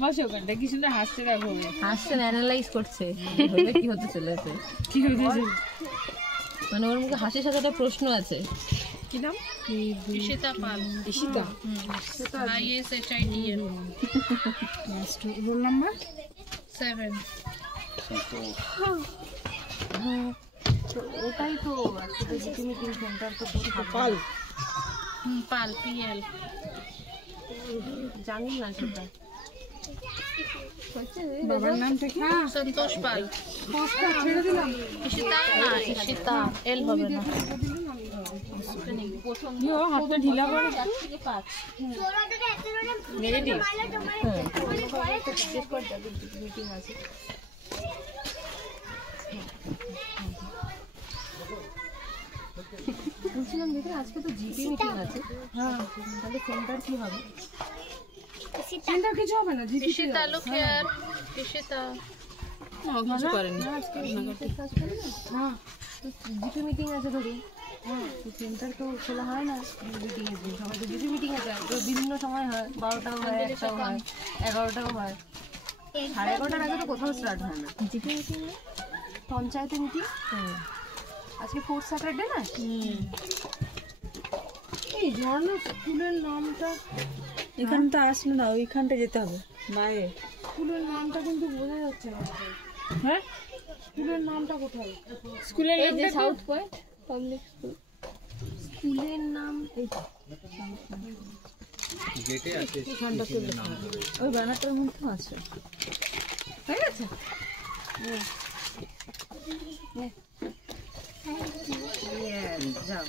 বসে ওখানটা কি সুন্দর হাসছে, দেখো হাসছে, অ্যানালাইজ করছে কি হতে চলেছে, কি হয়েছে। মানে ওর মুখে হাসির সাথে একটা প্রশ্ন আছে। কি নাম? Ishita Pal. Ishita ISHIT roll number 7। ওটাই তো মিটিং সেন্টার তো পাল। পাল PL। জানি না সেটা। বাবার নামটা কি? সন্তোষ পাল। ছেড়ে দিলাম। ঈশিতা না, ঈশিতা L হবে না। হাতটা ঢিলা করে মিটিং আছে। বলছিলাম দেখে আজকে তো জিপি মিটিং আছে। হ্যাঁ, তাহলে সেন্টার কি হবে? সেন্টার কিছু হবে না। ঈশিতা লোক আর ঈশিতা কিছু করেনি। হ্যাঁ, জিপি মিটিং আছে ধরুন। হ্যাঁ, তো সেন্টার তো খোলা হয় না মিটিং এর দিন। সবাই তো জিপি মিটিং আছে, তো বিভিন্ন সময় হয়, 12টাও হয়, 1টাও হয়, 11টাও হয়। 11:30 আগে তো কোথাও স্টার্ট হয় না জিপি মিটিং। পঞ্চায়েতে মিটিং আজকে 4th স্যাটারডে না? এই ঝর্ণা স্কুলের নামটা এখানে তো আসলো না, ওইখানটা যেতে হবে বাইরে। স্কুলের নামটা কিন্তু বোঝা যাচ্ছে না। হ্যাঁ, স্কুলের নামটা কোথায়? স্কুলের নামটা সাউথ পয়েন্ট পাবলিক স্কুল। স্কুলের নাম গেটে আছে, এখানটা তো লেখা আছে, ওই ব্যানারটার মধ্যে আছে। হয়ে গেছে। যাও।